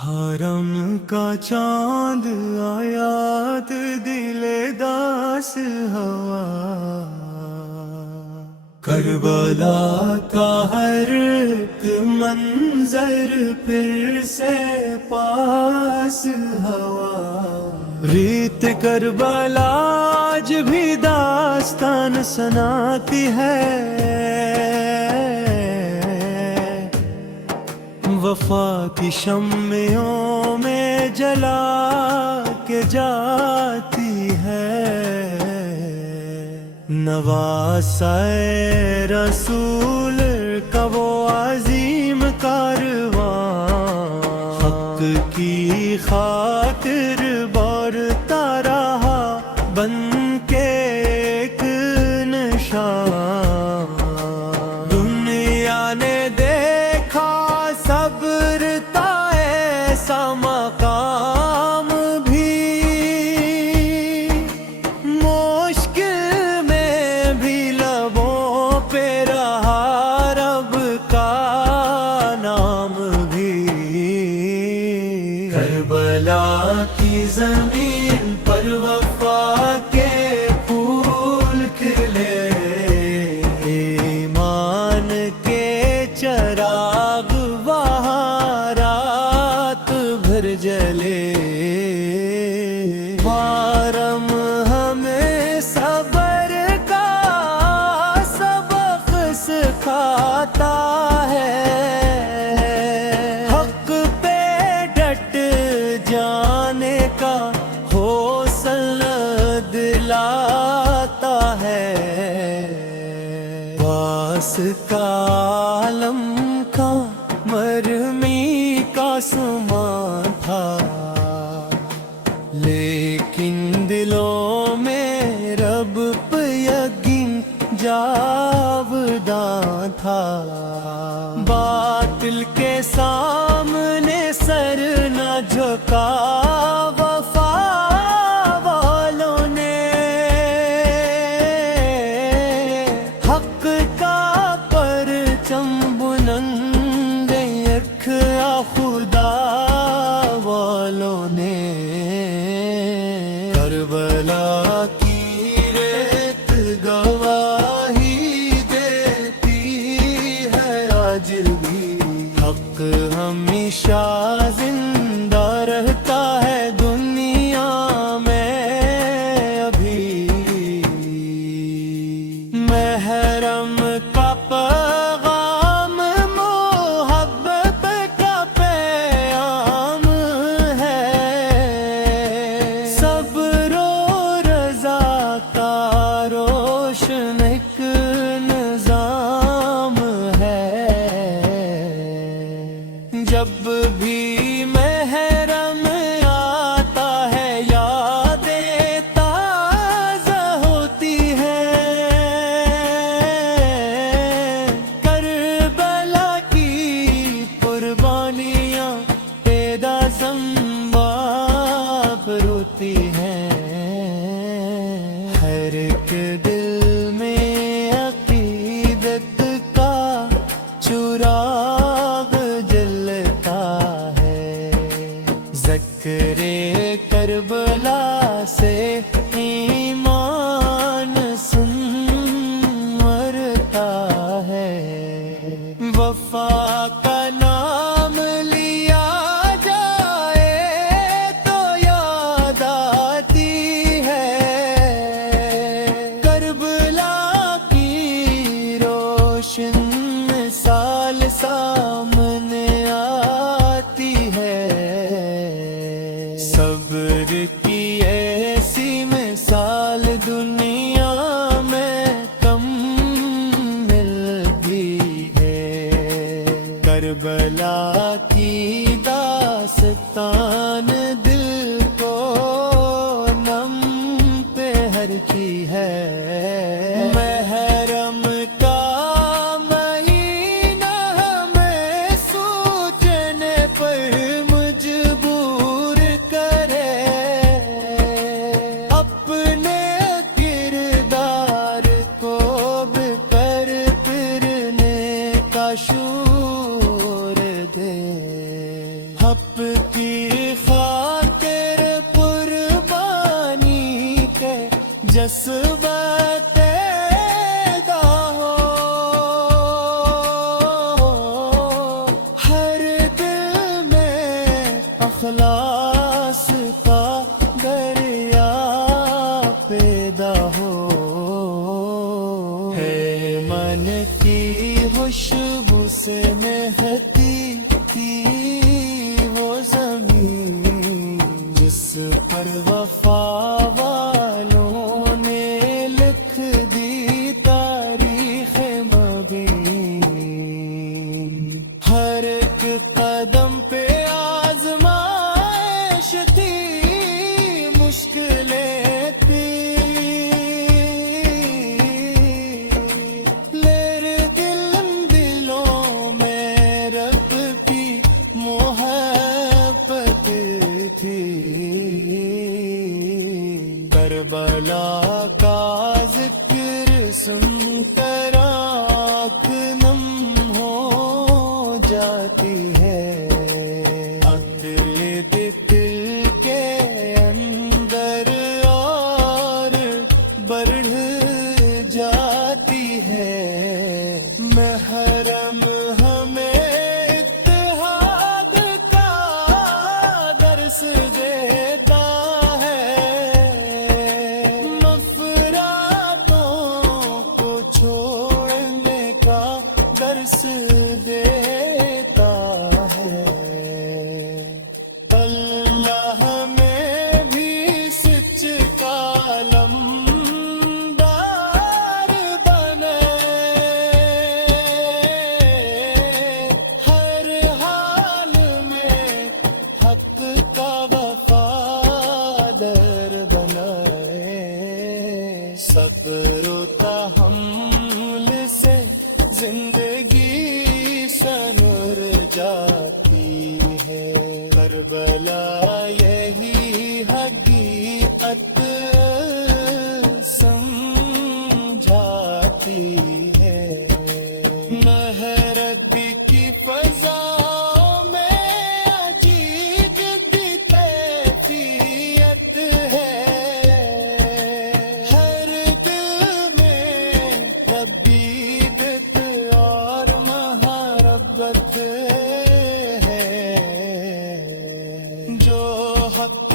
حرم کا چاند آیا تو دل داس ہوا، کربلا کا ہر ایک منظر پھر سے پاس ہوا، ریت کربلا آج بھی داستان سناتی ہے، وفا کی شمعوں میں جلا کے جاتی ہے، نواسۂ رسول کا وہ عظیم کارواں، حق کی خاطر بڑھتا رہا بن کے ایک نشان، دنیا نے دیکھا صبر تا ایسا مقام بھی، مشکل میں بھی لبوں پہ رہا رب کا نام بھی، کربلا کی زمین پر وفا کے پھول کھلے، ایمان کے چراغ وہاں رات بھر جلے، حرم ہمیں صبر کا سبق سکھاتا ہے، حق پہ ڈٹ جانے کا حوصلہ دلاتا ہے، پاس کا عالم کا مرمی کا سامان تھا، لیکن دلوں میں رب پہ یقین جاوداں تھا، باطل کے سامنے سر نہ جھکا وفا والوں نے، حق کا پرچم بلند رکھا خدا والوں نے، کربلا کی ریت گواہی دیتی ہے آج بھی، حق ہمیشہ زندہ رہتا ہے دنیا میں ابھی، محرم کا پیغام محبت کا پیام ہے، صبر و رضا کا روشن ایک نظام ہے، جب بھی محرم آتا ہے یادیں تازہ ہوتی ہے، کربلا کی قربانیاں پیدا زمباب روتی ہیں، ہر ایک دل میں عقیدت کا چراغ جلتا ہے، ذکر کربلا سے ایمان سنورتا ہے، وفا کا نام لیا جائے تو یاد آتی ہے، کربلا کی روشن مثال سامنے آتی ہے، صبر کی ایسی مثال دنیا میں کم ملتی ہے، کربلا کی داستان دل کو نم پہ ہر کی ہے، محرم کا مہینہ ہمیں سوچنے پر مجبور کرے، نسبت دا ہو، ہر دل میں اخلاص کا دریا پیدا ہو، ہے من کی خوشبو سے مہتی تھی وہ زمین، جس پر وفا والوں نے لکھ دی تاریخ مبین، ہر ایک قدم پہ آزمائش تھی، مشکلیں تھی، میرے دلوں میں رب کی محبت تھی، کربلا کا ذکر سن کر آنکھ نم ہو جاتی ہے، عقید دل کے اندر اور بڑھ جاتی ہے، محرم ہمیں اتحاد کا درس دیتا ہے، نفرتوں کو چھوڑنے کا درس دیتا ہے، اللہ ہمیں بھی سچ کا علمدار بنے، ہر حال میں حق کا وفادار بنائے، صبر و تحمل سے زندگی سنور جاتی ہے، کربلا یہی حقیقت سمجھاتی ہے، محرت کی فضاؤں میں عجیب سی کیفیت ہے، ہر دل میں ربیت اور محبت ہے، جو حق